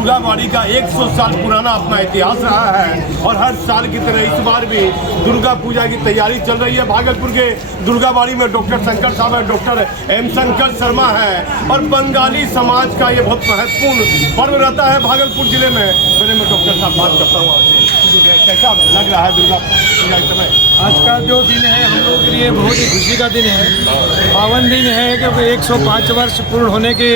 दुर्गाबाड़ी का 100 साल पुराना अपना इतिहास रहा है और हर साल की तरह इस बार भी दुर्गा पूजा की तैयारी चल रही है। भागलपुर के दुर्गाबाड़ी में डॉक्टर शंकर साहब है, डॉक्टर एम शंकर शर्मा है और बंगाली समाज का ये बहुत महत्वपूर्ण पर्व रहता है भागलपुर जिले में। पहले मैं डॉक्टर साहब बात करता हूँ, कैसा लग रहा है दुर्गा पूजा के समय? आज का जो दिन है हम लोगों के लिए बहुत ही खुशी का दिन है, पावन दिन है कि 105 वर्ष पूर्ण होने के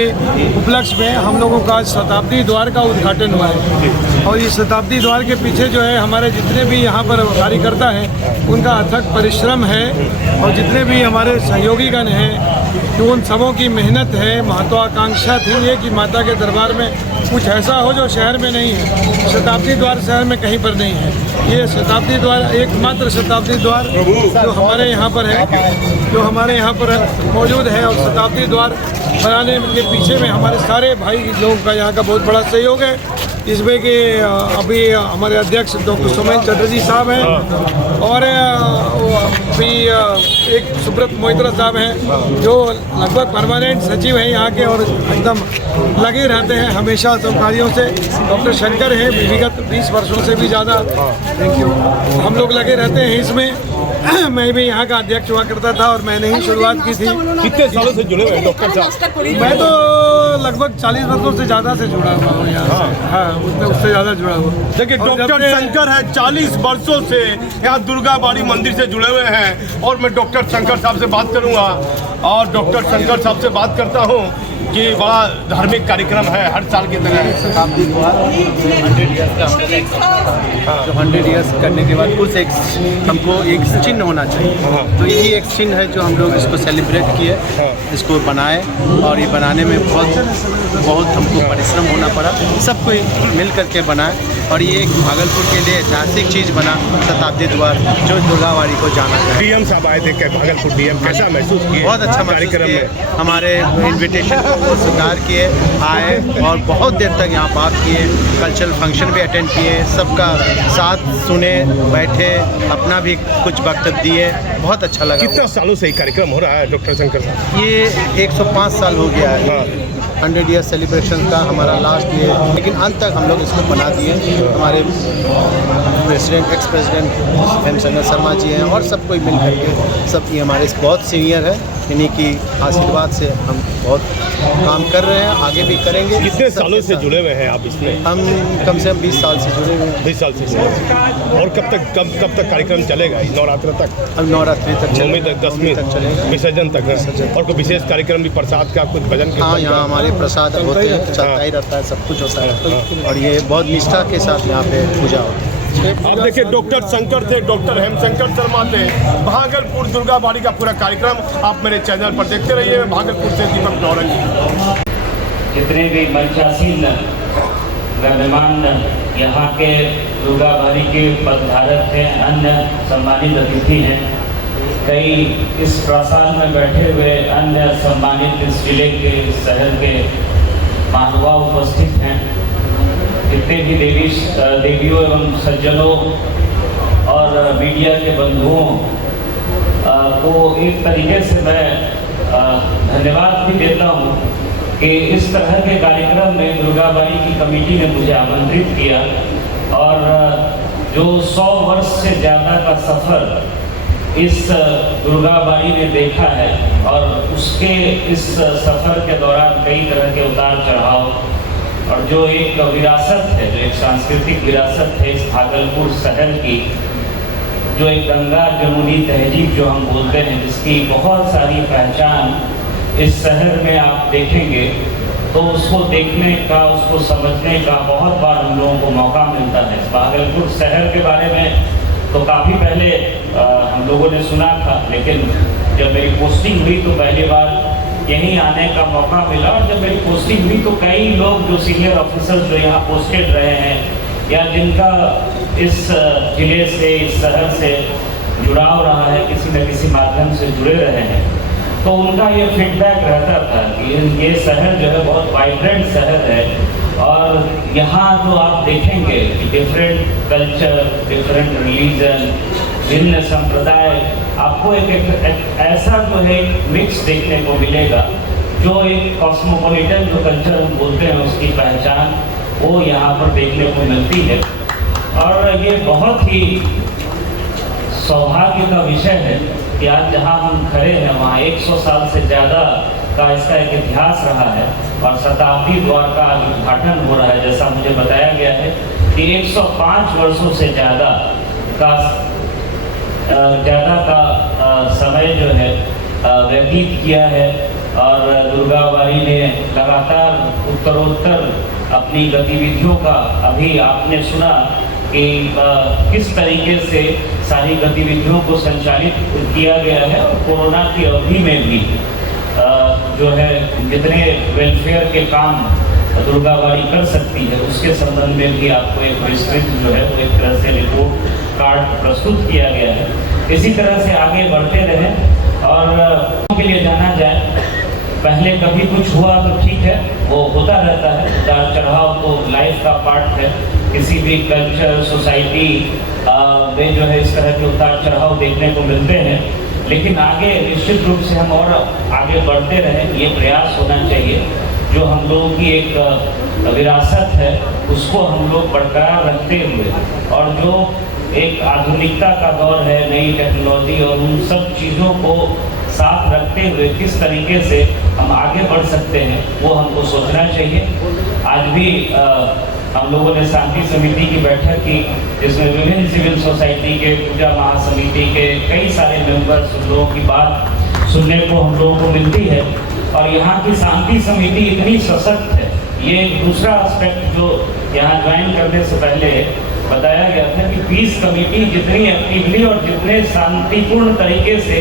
उपलक्ष्य में हम लोगों का शताब्दी द्वार का उद्घाटन हुआ है। और इस शताब्दी द्वार के पीछे जो है हमारे जितने भी यहाँ पर कार्यकर्ता हैं उनका अथक परिश्रम है और जितने भी हमारे सहयोगीगण हैं तो उन सबों की मेहनत है। महत्वाकांक्षा थी ये कि माता के दरबार में कुछ ऐसा हो जो शहर में नहीं है। शताब्दी द्वार शहर में कहीं पर नहीं है। ये शताब्दी द्वार एकमात्र शताब्दी द्वार जो हमारे यहाँ पर मौजूद है और शताब्दी द्वार बनाने के पीछे में हमारे सारे भाई लोगों का यहाँ का बहुत बड़ा सहयोग है। इसमें कि अभी हमारे अध्यक्ष डॉक्टर सोमेन चटर्जी साहब हैं और अभी एक सुब्रत मोहित्रा साहब हैं जो लगभग परमानेंट सचिव हैं यहाँ के और एकदम लगे रहते हैं हमेशा सब कार्यों से। डॉक्टर शंकर हैं विगत 20 वर्षों से भी ज़्यादा थैंक यू हम लोग लगे रहते हैं इसमें। मैं भी यहाँ का अध्यक्ष हुआ करता था और मैंने ही शुरुआत की थी। कितने सालों से जुड़े हुए हैं डॉक्टर साहब? मैं तो लगभग 40 वर्षों से ज़्यादा से जुड़ा हुआ हूँ यहाँ से। हाँ उससे ज़्यादा जुड़ा हुआ। देखिए डॉक्टर शंकर है 40 वर्षों से यहाँ दुर्गाबाड़ी मंदिर से जुड़े हुए हैं और मैं डॉक्टर शंकर साहब से बात करूँगा और डॉक्टर शंकर साहब से बात करता हूँ कि बड़ा धार्मिक कार्यक्रम है हर साल की तरह। शताब्दी द्वार 100 ईयर्स का जो 100 ईयर्स करने के बाद कुछ एक हमको एक चिन्ह होना चाहिए, तो यही एक चिन्ह है जो हम लोग इसको सेलिब्रेट किए, इसको बनाए और ये बनाने में बहुत हमको परिश्रम होना पड़ा। सब कोई मिल करके बनाए और ये एक भागलपुर के लिए ऐतिहासिक चीज़ बना शताब्दी द्वार जो दुर्गाबाड़ी को जाना है। डीएम साहब आए थे भागलपुर डीएम, कैसा महसूस किए? बहुत अच्छा कार्यक्रम में हमारे इन्विटेशन को स्वीकार किए, आए और बहुत देर तक यहाँ बात किए, कल्चरल फंक्शन भी अटेंड किए, सबका साथ सुने, बैठे, अपना भी कुछ वक्तव्य दिए, बहुत अच्छा लगा। कितना सालों से ये कार्यक्रम हो रहा है डॉक्टर शंकर साहब? ये 105 साल हो गया है 100 ईयर सेलिब्रेशन का हमारा लास्ट ये, लेकिन अंत तक हम लोग इसको बना दिए। हमारे president ex president M Shankar Sharma ji हैं और सब कोई मिल करके, सब ये हमारे बहुत सीनियर है, इन्हीं की आशीर्वाद से हम बहुत काम कर रहे हैं, आगे भी करेंगे। कितने सालों से जुड़े हुए हैं आप इसमें? हम कम से कम 20 साल से जुड़े हुए हैं। 20 साल से और कब तक कार्यक्रम चलेगा? नवरात्र तक? अब नवरात्रि तक चलेगा, 10वीं तक चलेगा, विसर्जन तक है। और कोई विशेष कार्यक्रम भी प्रसाद का कुछ भजन? हाँ, यहाँ हमारे प्रसाद होते हैं, चलता ही रहता है, सब कुछ होता है और ये बहुत निष्ठा के साथ यहाँ पे पूजा होती है। आप देखिए डॉक्टर शंकर थे, डॉक्टर हेम शंकर शर्मा थे। भागलपुर दुर्गाबाड़ी का पूरा कार्यक्रम आप मेरे चैनल पर देखते रहिए। भागलपुर से दीपक नौरंगी। जितने भी मंचासीन गणमान्य यहाँ के दुर्गाबाड़ी के पदधारक हैं, अन्य सम्मानित अतिथि हैं, कई इस प्रासाद में बैठे हुए अन्य सम्मानित इस जिले के शहर के महानुभाव उपस्थित हैं, जितने भी देवियों एवं सज्जनों और मीडिया के बंधुओं को एक तरीके से मैं धन्यवाद भी देता हूँ कि इस तरह के कार्यक्रम में दुर्गाबाड़ी की कमेटी ने मुझे आमंत्रित किया और जो 100 वर्ष से ज़्यादा का सफ़र इस दुर्गाबाड़ी ने देखा है और उसके इस सफ़र के दौरान कई तरह के उतार चढ़ाव और जो एक विरासत है, जो एक सांस्कृतिक विरासत है इस भागलपुर शहर की, जो एक गंगा जमुनी तहजीब जो हम बोलते हैं, जिसकी बहुत सारी पहचान इस शहर में आप देखेंगे तो उसको देखने का, उसको समझने का बहुत बार हम लोगों को मौका मिलता है। भागलपुर शहर के बारे में तो काफ़ी पहले हम लोगों ने सुना था, लेकिन जब मेरी पोस्टिंग हुई तो पहली बार यहीं आने का मौका मिला और जब मेरी पोस्टिंग हुई तो कई लोग जो सीनियर ऑफिसर्स जो यहाँ पोस्टेड रहे हैं या जिनका इस जिले से, इस शहर से जुड़ाव रहा है, किसी न किसी माध्यम से जुड़े रहे हैं, तो उनका ये फीडबैक रहता था कि ये शहर जो है बहुत वाइब्रेंट शहर है और यहाँ जो आप देखेंगे कि डिफरेंट कल्चर, डिफरेंट रिलीजन, भिन्न संप्रदाय, आपको एक ऐसा जो है मिक्स देखने को मिलेगा जो एक कॉस्मोपॉलिटन जो कल्चर हम बोलते हैं उसकी पहचान वो यहाँ पर देखने को मिलती है। और ये बहुत ही सौभाग्य का विषय है कि आज जहाँ हम खड़े हैं वहाँ 100 साल से ज़्यादा का इसका एक इतिहास रहा है और शताब्दी द्वार का उद्घाटन हो रहा है। जैसा मुझे बताया गया है कि 105 वर्षों से ज़्यादा का समय जो है व्यतीत किया है और दुर्गाबाड़ी ने लगातार उत्तरोत्तर अपनी गतिविधियों का, अभी आपने सुना कि किस तरीके से सारी गतिविधियों को संचालित किया गया है और कोरोना की अवधि में भी जो है जितने वेलफेयर के काम दुर्गाबाड़ी कर सकती है उसके संबंध में भी आपको एक विस्तृत जो है वो एक तरह से रिपोर्ट कार्ड प्रस्तुत किया गया है। इसी तरह से आगे बढ़ते रहें और के लिए जाना जाए, पहले कभी कुछ हुआ तो ठीक है, वो होता रहता है, उतार चढ़ाव तो लाइफ का पार्ट है। किसी भी कल्चर सोसाइटी में जो है इस तरह के उतार चढ़ाव देखने को मिलते हैं, लेकिन आगे निश्चित रूप से हम और आगे बढ़ते रहें, ये प्रयास होना चाहिए। जो हम लोगों की एक विरासत है उसको हम लोग बरकरार रखते हुए और जो एक आधुनिकता का दौर है, नई टेक्नोलॉजी और उन सब चीज़ों को साथ रखते हुए किस तरीके से हम आगे बढ़ सकते हैं वो हमको सोचना चाहिए। आज भी हम लोगों ने शांति समिति की बैठक की जिसमें विभिन्न सिविल सोसाइटी के, पूजा महासमिति के कई सारे मेंबर्स लोगों की बात सुनने को हम लोगों को मिलती है और यहाँ की शांति समिति इतनी सशक्त है। ये एक दूसरा एस्पेक्ट जो यहाँ ज्वाइन करने से पहले बताया गया था कि पीस कमेटी जितनी एक्टिवली और जितने शांतिपूर्ण तरीके से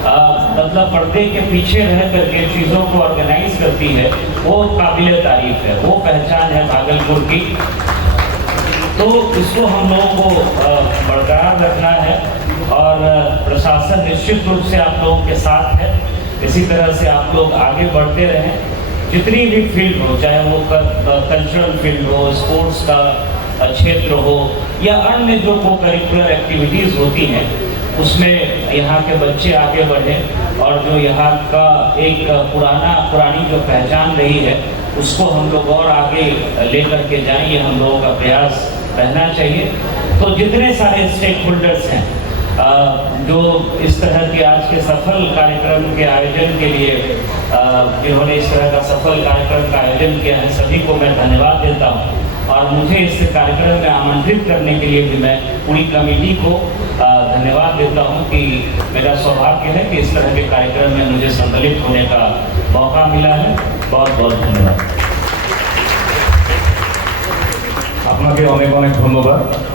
मतलब पर्दे के पीछे रह करके चीज़ों को ऑर्गेनाइज करती है वो काबिल तारीफ है, वो पहचान है भागलपुर की। तो इसको हम लोगों को बरकरार रखना है और प्रशासन निश्चित रूप से आप लोगों के साथ है। इसी तरह से आप लोग आगे बढ़ते रहें, जितनी भी फील्ड हो, चाहे वो कल्चरल फील्ड हो, स्पोर्ट्स का क्षेत्र हो या अन्य जो को करिकुलर एक्टिविटीज़ होती हैं उसमें यहाँ के बच्चे आगे बढ़ें और जो यहाँ का एक पुरानी जो पहचान रही है उसको हम लोग और आगे लेकर के जाएं, ये हम लोगों का प्रयास रहना चाहिए। तो जितने सारे स्टेक होल्डर्स हैं जो इस तरह के आज के सफल कार्यक्रम के आयोजन के लिए जिन्होंने इस तरह का सफल कार्यक्रम का आयोजन किया है, सभी को मैं धन्यवाद देता हूँ और मुझे इस कार्यक्रम में आमंत्रित करने के लिए भी मैं पूरी कमेटी को धन्यवाद देता हूँ कि मेरा सौभाग्य है कि इस तरह के कार्यक्रम में मुझे सम्मिलित होने का मौका मिला है। बहुत बहुत धन्यवाद। আপনাকে অনেক অনেক ধন্যবাদ।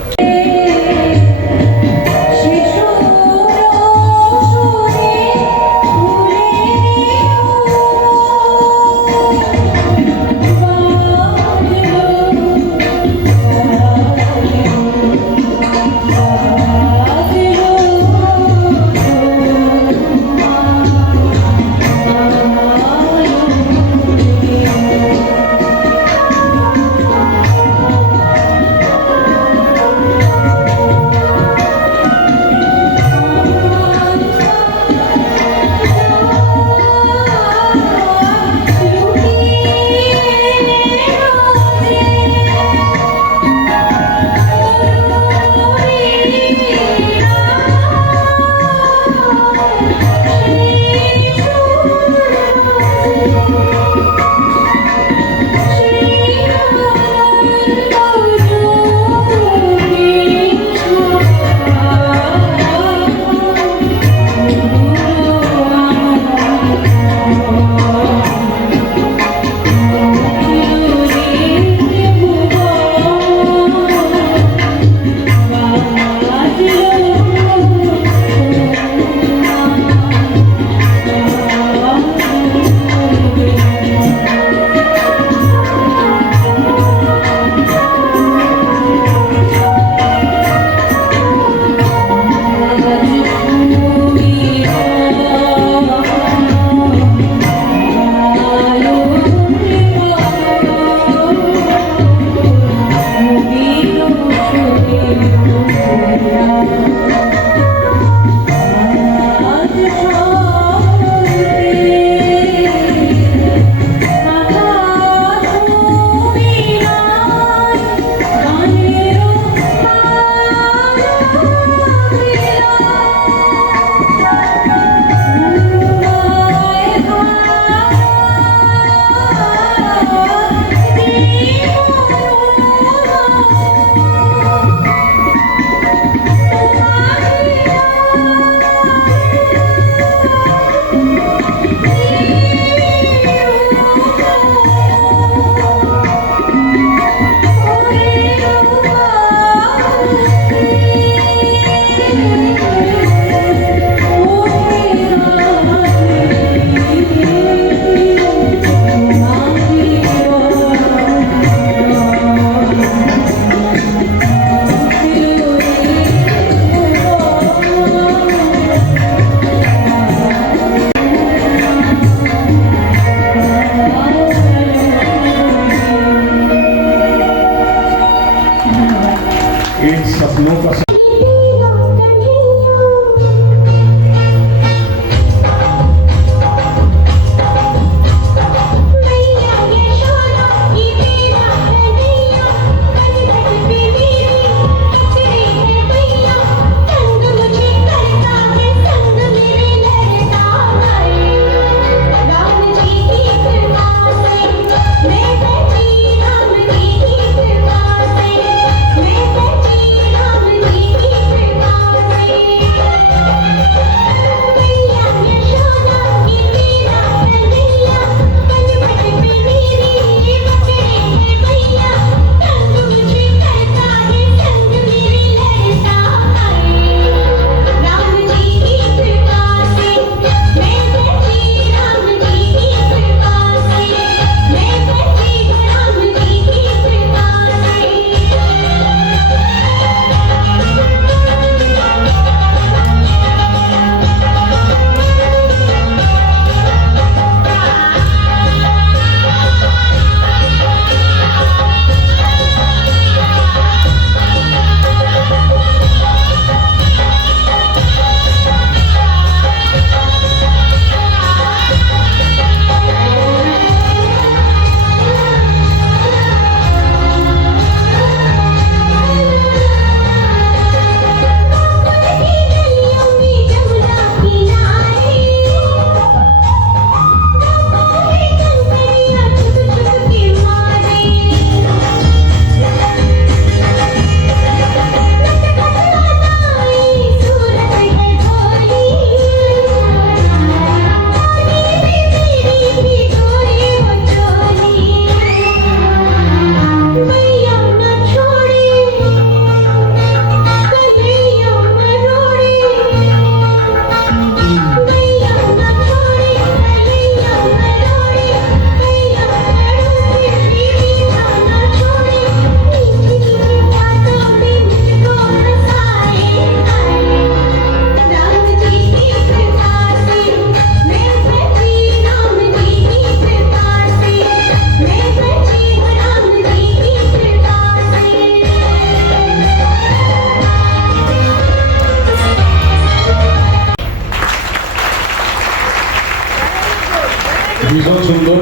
ভীষণ সুন্দর,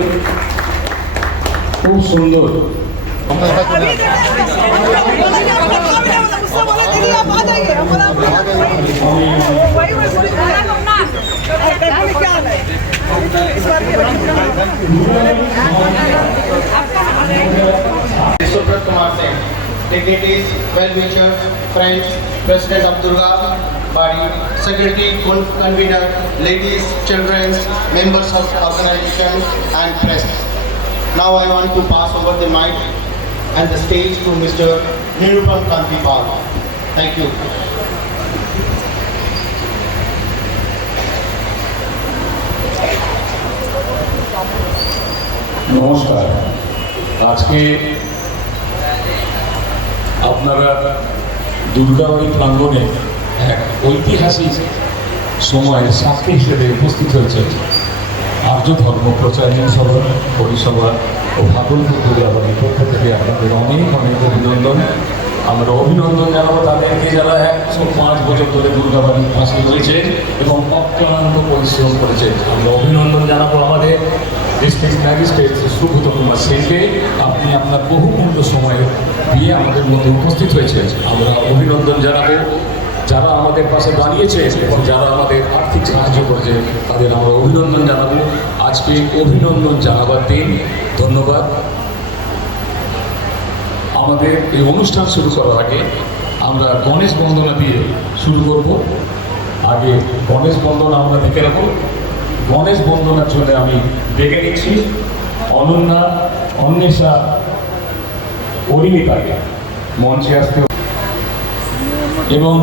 খুব সুন্দর। Subrat Kumar Singh, dignitaries, well-wishers, friends, President of Durga Body, Secretary, Convener, ladies, children, members of organization and press. Now I want to pass over the mic and the stage to Mr. Nirupam Kanti Pal. Thank you. নমস্কার। আজকে আপনারা দুর্গাবাড়ি প্রাঙ্গণে এক ঐতিহাসিক সময়ের সাক্ষী হিসেবে উপস্থিত হয়েছেন আর্য ধর্ম প্রচারী সভা, পরিসভা ও ভাগলপুর দুর্গাবাড়ির পক্ষ থেকে আপনাদের অনেক অনেক অভিনন্দন। আমরা অভিনন্দন জানাবো তাদেরকে যারা 105 বছর ধরে দুর্গাবাড়ির পাশে রয়েছে এবং অক্লান্ত পরিশ্রম করেছে। আমরা অভিনন্দন জানাবো আমাদের ডিস্ট্রিক্ট ম্যাজিস্ট্রেট সুব্রত কুমার সিংকে। আপনি আপনার বহুমূল্য সময় দিয়ে আমাদের মধ্যে উপস্থিত হয়েছেন। আমরা অভিনন্দন জানাবো যারা আমাদের পাশে দাঁড়িয়েছে এবং যারা আমাদের আর্থিক সাহায্য করেছে, তাদের আমরা অভিনন্দন জানাবো। আজকে অভিনন্দন জানাবার দিন। ধন্যবাদ। আমাদের এই অনুষ্ঠান শুরু করার আগে আমরা গণেশ বন্দনা দিয়ে শুরু করব। আগে গণেশ বন্দনা আমরা দেখে রাখবো। গণেশ বন্দনার জন্য আমি ডেকে নিচ্ছি অনন্যা, অন্বেষা, অরিমিতাকে মঞ্চে আসতে এবং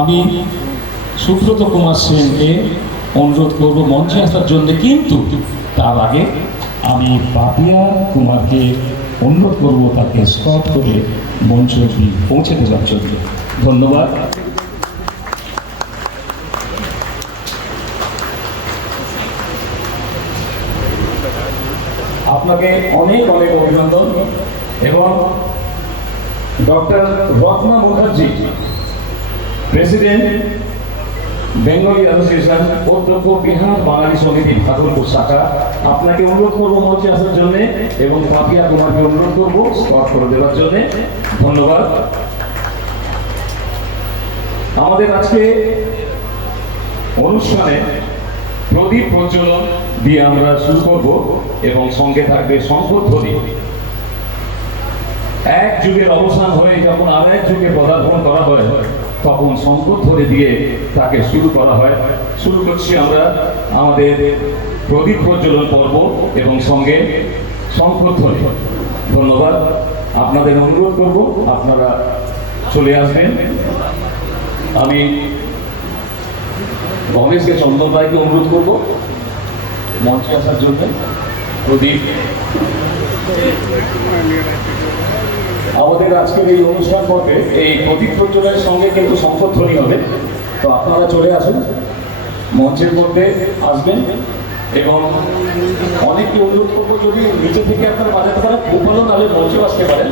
আমি সুব্রত কুমার সেনকে অনুরোধ করব মঞ্চে আসার জন্য। কিন্তু তার আগে আমি পাপিয়া কুমারকে অনুরোধ করব তাকে স্কট করে মঞ্চ অবধি পৌঁছে দেওয়ার জন্য। ধন্যবাদ। আপনাকে অনেক অনেক অভিনন্দন। এবং doctor Ratna Mukherjee, president Bengali association, অধ্যক্ষ বিহার বাঙালি সমিতি ভাগলপুর শাখা, আপনাকে অনুরোধ করবো মঞ্চে আসার জন্য এবং পাপিয়া কুমারকে অনুরোধ করবো স্পট করে দেওয়ার জন্য। ধন্যবাদ। আমাদের আজকে অনুষ্ঠানে প্রদীপ প্রজ্বলন দিয়ে আমরা শুরু করব এবং সঙ্গে থাকবে শঙ্খধ্বনি। এক যুগের অবসান হয়ে যখন আর এক যুগে পদার্পণ করা হয় তখন শঙ্খধ্বনি দিয়ে তাকে শুরু করা হয়। শুরু করছি আমরা আমাদের প্রদীপ প্রজ্বলন পর্ব এবং সঙ্গে শঙ্খধ্বনি। ধন্যবাদ। আপনাদের অনুরোধ করব আপনারা চলে আসবেন। আমি গণেশকে, চন্দন রায়কে অনুরোধ করব মঞ্চে আসার জন্য। প্রদীপ, আমাদের আজকের এই অনুষ্ঠান পর্বে এই প্রদীপ প্রজ্বলনের সঙ্গে কিন্তু শঙ্খধ্বনি হবে। তো আপনারা চলে আসুন, মঞ্চের মধ্যে আসবেন এবং অনেককে অনুরোধ করবো যদি নিচে থেকে আপনারা বাজাতে পারেন খুব ভালো, তাহলে মঞ্চে আসতে পারেন।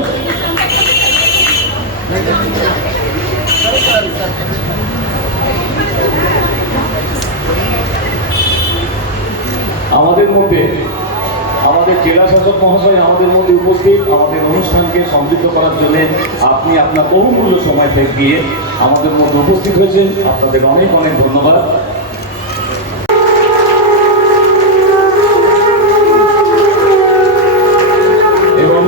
আমাদের মধ্যে আমাদের জেলা শাসক মহাশয় আমাদের মধ্যে উপস্থিত, আমাদের অনুষ্ঠানকে সমৃদ্ধ করার জন্য আপনি আপনার বহুমূল্য সময় থেকে গিয়ে আমাদের মধ্যে উপস্থিত হয়েছেন। আপনাদের অনেক অনেক ধন্যবাদ। এবং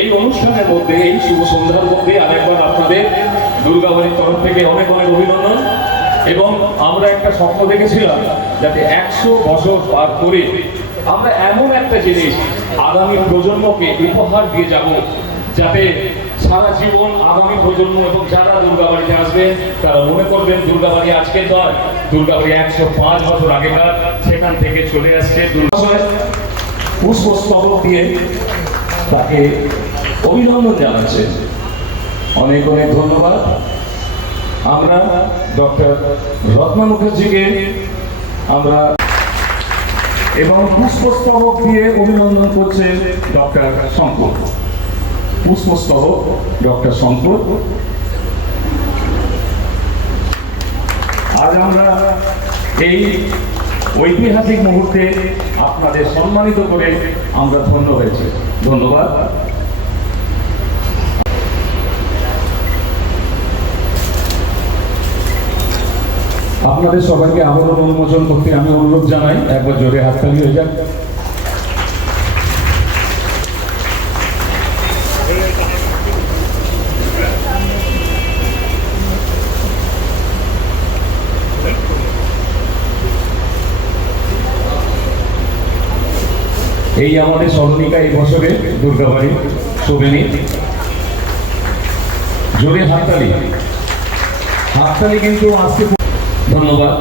এই অনুষ্ঠানের মধ্যে, এই শুভ সন্ধ্যার মধ্যে আরেকবার আপনাদের দুর্গাবাড়ির তরফ থেকে অনেক অনেক অভিনন্দন। এবং আমরা একটা স্বপ্ন দেখেছিলাম যাতে 100 বছর পার করে আমরা এমন একটা জিনিস আগামী প্রজন্মকে উপহার দিয়ে যাব, যাতে সারা জীবন আগামী প্রজন্ম এবং যারা দুর্গাবাড়িতে আসবেন তারা মনে করবেন দুর্গাবাড়ি আজকে নয়, দুর্গাবাড়ি 105 বছর আগেকার, সেখান থেকে চলে আসছে। পুষ্পস্তবক দিয়ে তাকে অভিনন্দন জানাচ্ছে। অনেক অনেক ধন্যবাদ। আমরা ডক্টর রত্না মুখার্জিকে আমরা এবং পুষ্পস্তবক দিয়ে অভিনন্দন করছে ডক্টর শঙ্কর। পুষ্পস্তবক ডক্টর শঙ্কর। আজ আমরা এই ঐতিহাসিক মুহূর্তে আপনাদের সম্মানিত করে আমরা ধন্য হয়েছে। ধন্যবাদ। আপনাদের সবাইকে আবরণ উন্মোচন করতে আমি অনুরোধ জানাই, একবার জোরে হাততালি হয়ে যাক। এই আমাদের স্মরণিকা এই বছরের দুর্গাবাড়ি শোভেনী। জোরে হাততালি। হাততালি কিন্তু আজকে। ধন্যবাদ।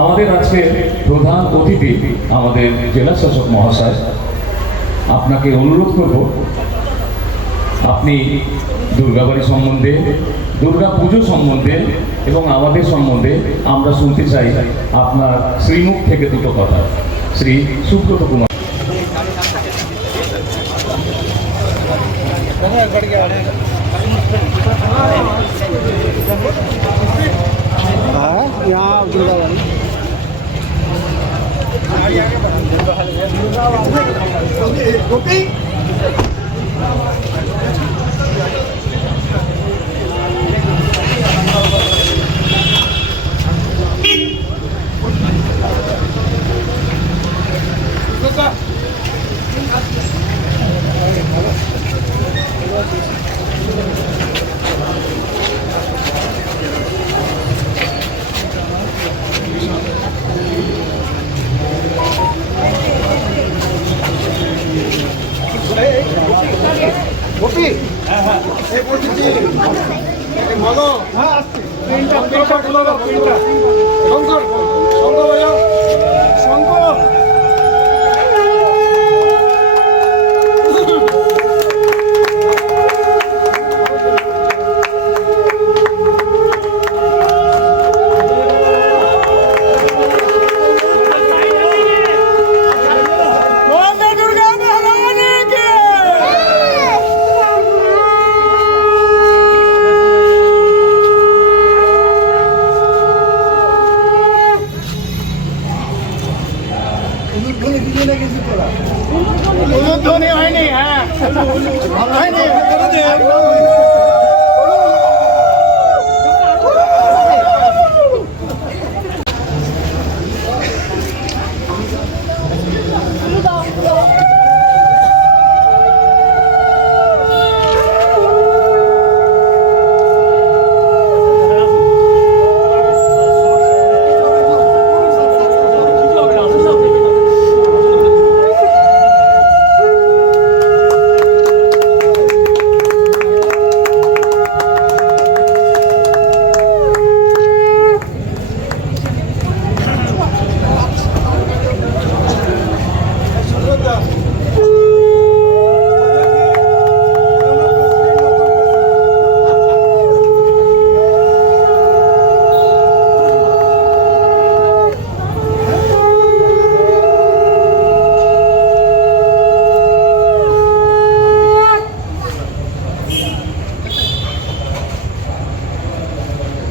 আমাদের আজকে প্রধান অতিথি আমাদের জেলা শাসক মহাশয়। আপনাকে অনুরোধ করব, আপনি দুর্গাবাড়ি সম্বন্ধে, দুর্গা পুজো সম্বন্ধে এবং আমাদের সম্বন্ধে আমরা শুনতে চাই আপনার শ্রীমুখ থেকে দুটো কথা। শ্রী সুব্রত কুমার। यहाँ दुर्गाबाड़ी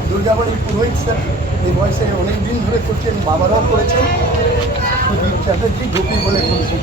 দুর্গাবাড়ির পুরোহিত স্যার এই বয়সে অনেক দিন ধরে করছেন, বাবারাও করেছেন। সুদীপ চ্যাটার্জি গোপী বলে করছেন।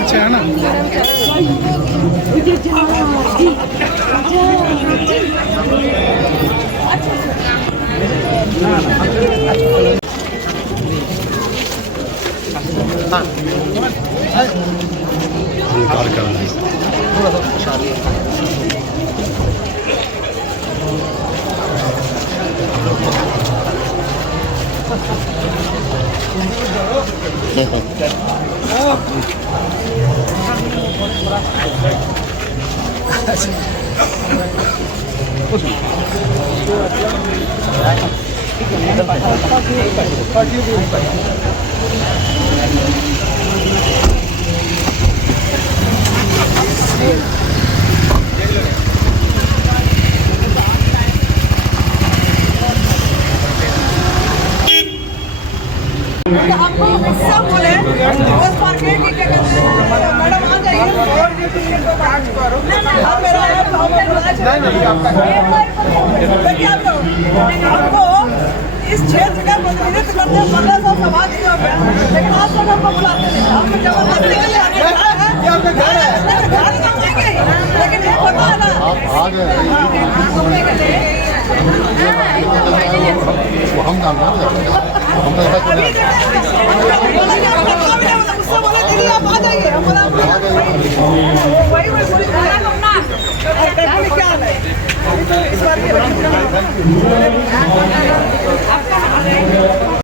अच्छा है ना आपको सब बोले बस मार्केट की क्या कहते हैं मैडम आ जाइए आप मेरा आपको इस क्षेत्र का प्रतिनिधित्व करते 1500 सभा दिए हुए हैं लेकिन आप लोग हमको बुलाते नहीं आपको जबरदस्ती के लिए घर कमाएंगे लेकिन ये पता है ना हम काम उससे बोले दीदी आप आ जाइए हम बोला वही क्या है इस बार